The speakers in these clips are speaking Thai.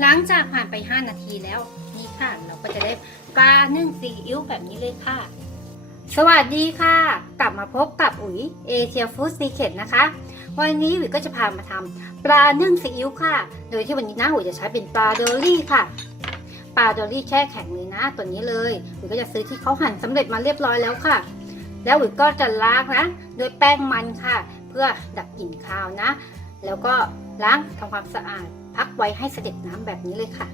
หลังจากผ่านไป 5 นาทีแล้วนี่ค่ะ เราก็จะได้ปลานึ่งซีอิ๊วแบบนี้เลยค่ะ สวัสดีค่ะ กลับมาพบกับอุ๋ยเอเชียฟู้ดซีเคทนะคะ วันนี้อุ๋ยก็จะพามาทำปลานึ่งซีอิ๊วค่ะ โดยที่วันนี้นะอุ๋ยจะใช้เป็นปลาดอลลี่ค่ะปลาดอลลี่แช่แข็งเลยนะตัวนี้เลยอุ๋ยก็จะซื้อที่เขาหั่นสำเร็จมาเรียบร้อยแล้วค่ะ แล้วอุ๋ยก็จะล้างนะโดยแป้งมันค่ะ เพื่อดับกลิ่นคาวนะ แล้วก็ล้างทำความสะอาด พักไว้ให้เสด็จน้ำแบบนี้เลยค่ะ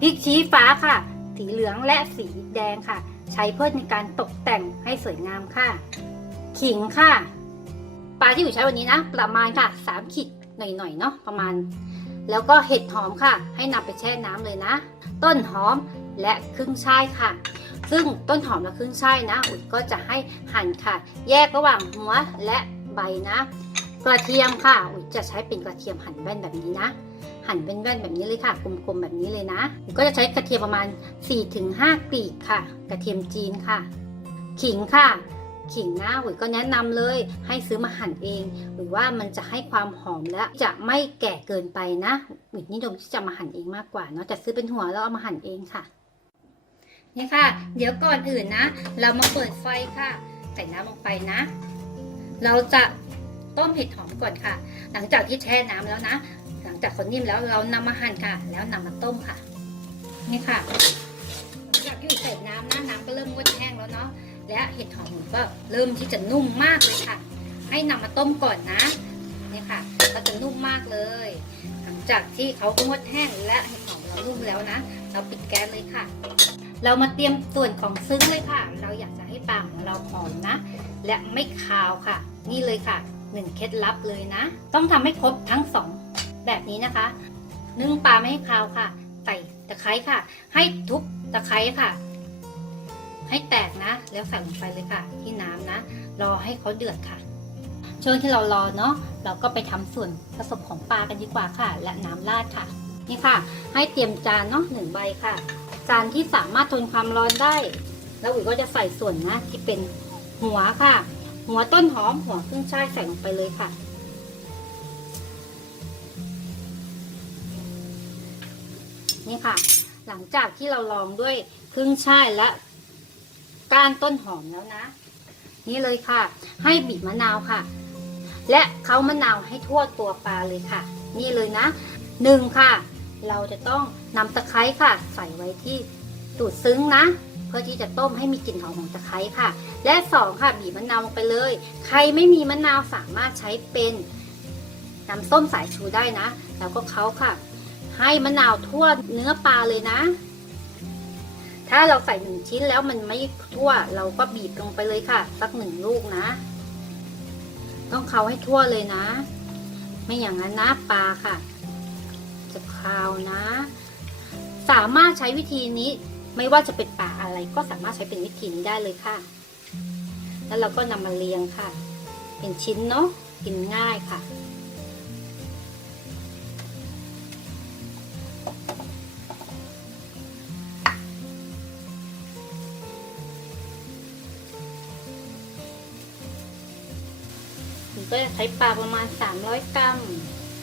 พริกชี้ฟ้าค่ะ สีเหลืองและสีแดงค่ะ ใช้เพื่อในการตกแต่งให้สวยงามค่ะ ขิงค่ะปลาที่อยู่ใช้วันนี้นะ ประมาณค่ะสามขีดหน่อยๆเนาะประมาณ แล้วก็เห็ดหอมค่ะ ให้นำไปแช่น้ำเลยนะ ต้นหอมและครึ่งช่ายค่ะ ซึ่งต้นหอมและครึ่งช่ายนะ อุ๋ยก็จะให้หั่นค่ะ แยกระหว่างหัวและใบนะ กระเทียมค่ะ อุ๋ยจะใช้เป็นกระเทียมหั่นแว่นแบบนี้นะ หั่นเป็นแว่นแบบนี้เลยค่ะกลมๆแบบนี้เลยนะก็จะใช้กระเทียมประมาณ 4-5กลีบค่ะ กระเทียมจีนค่ะ ขิงค่ะขิงนะอุ๋ยก็แนะนำเลยให้ซื้อมาหั่นเอง หรือว่ามันจะให้ความหอมและจะไม่แก่เกินไปนะอุ๋ยนิยมที่จะมาหั่นเองมากกว่าเนาะจะซื้อเป็นหัวแล้วเอามาหั่นเองค่ะนี่ค่ะ เดี๋ยวก่อนอื่นนะ เรามาเปิดไฟค่ะ ใส่น้ำลงไปนะ เราจะต้มเห็ดหอมก่อนค่ะ หลังจากที่แช่น้ำแล้วนะ หลังจากคนนิ่มแล้วเรานำมาหั่นค่ะ แล้วนำมาต้มค่ะ นี่ค่ะหลังจากที่ใส่น้ำนะน้ำก็เริ่มงดแห้งแล้วเนาะและเห็ดหอมหนูก็เริ่มที่จะนุ่มมากเลยค่ะ ให้นำมาต้มก่อนนะนี่ค่ะก็จะนุ่มมากเลย หลังจากที่เขางดแห้งและเห็ดหอมเรานุ่มแล้วนะ เราปิดแก๊สเลยค่ะ เรามาเตรียมส่วนของซึ้งเลยค่ะ เราอยากจะให้ปลาของเราหอมนะ และไม่คาวค่ะ นี่เลยค่ะหนึ่งเคล็ดลับเลยนะ ต้องทำให้ครบทั้งสอง แบบนี้นะคะ นึ่งปลาไม่ให้คาวค่ะใส่ตะไคร้ค่ะ ให้ทุบตะไคร้ค่ะ ให้แตกนะ แล้วใส่ลงไปเลยค่ะ ที่น้ำนะ รอให้เขาเดือดค่ะ ช่วงที่เรารอเนาะเราก็ไปทำส่วนผสมของปลากันดีกว่าค่ะ และน้ำราดค่ะ นี่ค่ะ ให้เตรียมจานเนาะหนึ่งใบค่ะ จานที่สามารถทนความร้อนได้ แล้วอุ๋ยก็จะใส่ส่วนนะที่เป็นหัวค่ะ หัวต้นหอมหัวขึ้นช่ายใส่ลงไปเลยค่ะ นี่ค่ะ หลังจากที่เราลองด้วยครึ่งช่ายและก้านต้นหอมแล้วนะ นี่เลยค่ะ ให้บีบมะนาวค่ะ และเขามะนาวให้ทั่วตัวปลาเลยค่ะ นี่เลยนะหนึ่งค่ะ เราจะต้องนำตะไคร้ค่ะ ใส่ไว้ที่ตูดซึ้งนะ เพื่อที่จะต้มให้มีกลิ่นหอมของตะไคร้ค่ะ และสองค่ะ บีบมะนาวลงไปเลย ใครไม่มีมะนาวสามารถใช้เป็นน้ำส้มสายชูได้นะ แล้วก็เขาค่ะ ให้มะนาวทั่วเนื้อปลาเลยนะ ถ้าเราใส่หนึ่งชิ้นแล้วมันไม่ทั่วเราก็บีบลงไปเลยค่ะ สักหนึ่งลูกนะ ต้องเขาให้ทั่วเลยนะ ไม่อย่างนั้นนะปลาค่ะ จะคาวนะ สามารถใช้วิธีนี้ไม่ว่าจะเป็นปลาอะไรก็สามารถใช้เป็นวิธีนี้ได้เลยค่ะ แล้วเราก็นำมาเรียงค่ะ เป็นชิ้นเนาะกินง่ายค่ะ ก็จะใช้ปลาประมาณ 300 กรัม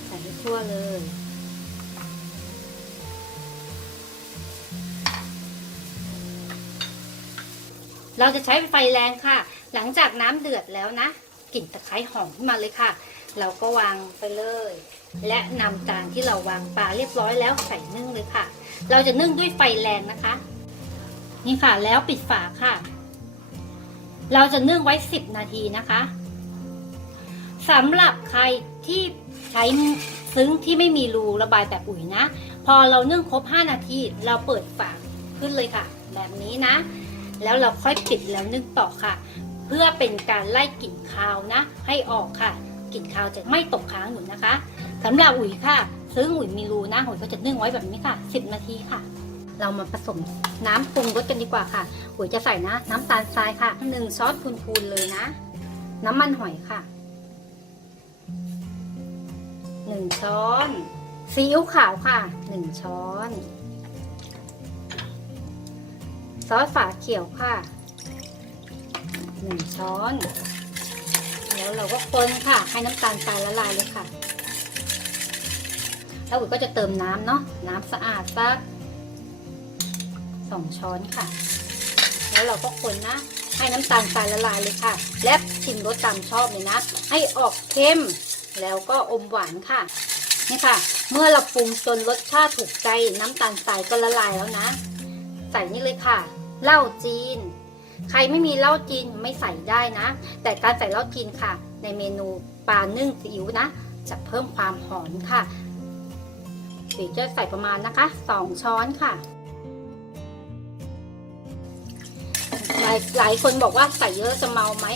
ใส่ให้ทั่วเลย เราจะใช้ไฟแรงค่ะ หลังจากน้ำเดือดแล้วนะ กลิ่นตะไคร้หอมขึ้นมาเลยค่ะ เราก็วางไปเลย และนำจานที่เราวางปลาเรียบร้อยแล้วใส่นึ่งเลยค่ะ เราจะนึ่งด้วยไฟแรงนะคะ นี่ค่ะแล้วปิดฝาค่ะ เราจะนึ่งไว้ 10 นาทีนะคะ สำหรับใครที่ใช้ซึ้งที่ไม่มีรูระบายแบบอุ่ยนะ พอเรานึ่งครบ 5 นาทีเราเปิดฝาขึ้นเลยค่ะ แบบนี้นะ แล้วเราค่อยปิดแล้วนึ่งต่อค่ะ เพื่อเป็นการไล่กลิ่นคาวนะ ให้ออกค่ะกลิ่นคาวจะไม่ตกค้างอยู่นะคะสำหรับอุ๋ยค่ะซึ่งอุ๋ยมีรูนะอุ๋ยก็จะนึ่งไว้แบบนี้ค่ะ 10 นาทีค่ะ เรามาผสมน้ำปรุงรสกันดีกว่าค่ะอุ๋ยจะใส่นะ น้ำตาลทรายค่ะหนึ่งช้อนพูนๆเลยนะ น้ำมันหอยค่ะ หนึ่งช้อนซีอิ๊วขาวค่ะหนึ่งช้อน ซอสฝาเขียวค่ะหนึ่งช้อน แล้วเราก็คนค่ะให้น้ำตาลทรายละลายเลยค่ะ แล้วอุ๋ยก็จะเติมน้ำเนาะน้ำสะอาดสักสองช้อนค่ะ แล้วเราก็คนนะ ให้น้ำตาลทรายละลายเลยค่ะ และชิมรสตามชอบเลยนะ ให้ออกเค็ม แล้วก็อมหวานค่ะนี่ค่ะ เมื่อเราปรุงจนรสชาติถูกใจน้ำตาลทรายก็ละลายแล้วนะ ใส่นี่เลยค่ะเหล้าจีน ใครไม่มีเหล้าจีนไม่ใส่ได้นะ แต่การใส่เหล้าจีนค่ะ ในเมนูปลานึ่งซีอิ๊วนะ จะเพิ่มความหอมค่ะเดี๋ยวจะใส่ประมาณนะคะสองช้อนค่ะหลายหลายคนบอกว่าใส่เยอะจะเมาไหม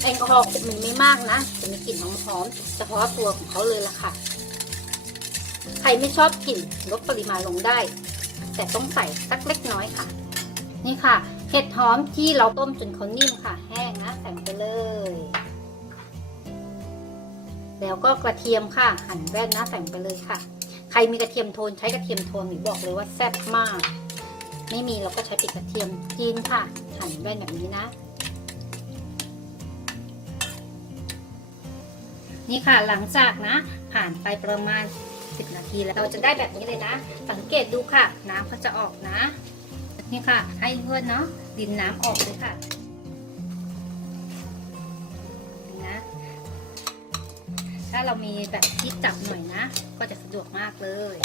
แอลกอฮอล์มันไม่มากนะจะมีกลิ่นหอมๆเฉพาะตัวของเขาเลยล่ะค่ะ ใครไม่ชอบกลิ่นลดปริมาณลงได้ แต่ต้องใส่สักเล็กน้อยค่ะ นี่ค่ะ เห็ดหอมที่เราต้มจนเขานิ่มค่ะ แห้งนะใส่ไปเลย แล้วก็กระเทียมค่ะ หั่นแว่นนะใส่ไปเลยค่ะ ใครมีกระเทียมโทนใช้กระเทียมโทนหรือบอกเลยว่าแซ่บมาก ไม่มีเราก็ใช้ปิดกระเทียมจีนค่ะ หั่นแว่นแบบนี้นะ นี่ค่ะหลังจากนะผ่านไปประมาณ 10 นาทีแล้วเราจะได้แบบนี้เลยนะ สังเกตดูค่ะ น้ำเขาจะออกนะ นี่ค่ะ ให้เพื่อนเนาะดินน้ำออกเลยค่ะนี่นะถ้าเรามีแบบที่จับหน่อยนะ ก็จะสะดวกมากเลย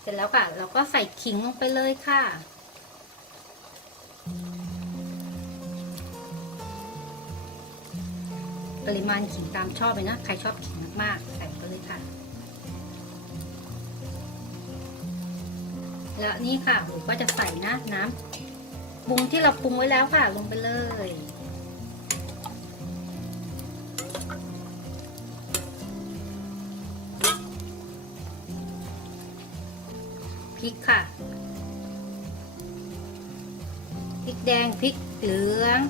เสร็จแล้วค่ะ เราก็ใส่ขิงลงไปเลยค่ะ ปริมาณขิงตามชอบเลยนะ ใครชอบขิงมากๆใส่ไปเลยค่ะ แล้วนี่ค่ะผมก็จะใส่นะน้ำปรุงที่เราปรุงไว้แล้วค่ะ ลงไปเลยพริกค่ะพริกแดงพริกเหลือง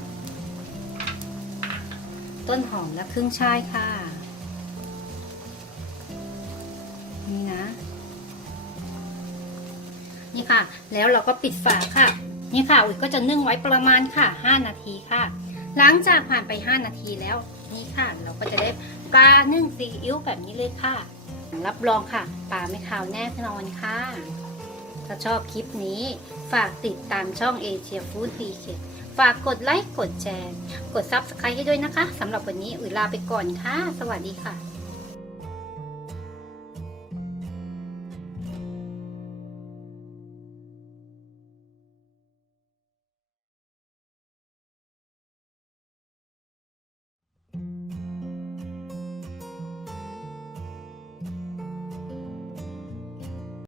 ต้นหอมและครึ่งช่ายค่ะ นี่นะ นี่ค่ะ แล้วเราก็ปิดฝาค่ะ นี่ค่ะอุ๋ยก็จะนึ่งไว้ประมาณค่ะ 5 นาทีค่ะ หลังจากผ่านไป 5 นาทีแล้ว นี่ค่ะ เราก็จะได้ปลานึ่งซีอิ๊วแบบนี้เลยค่ะ รับรองค่ะปลาไม่ขาวแน่นอนค่ะ ถ้าชอบคลิปนี้ ฝากติดตามช่องเอเชียฟู้ดซีเค ฝากกดไลค์ กดแชร์ กด Subscribe ให้ด้วยนะคะสำหรับวันนี้อุ๋ยลาไปก่อนค่ะ สวัสดีค่ะ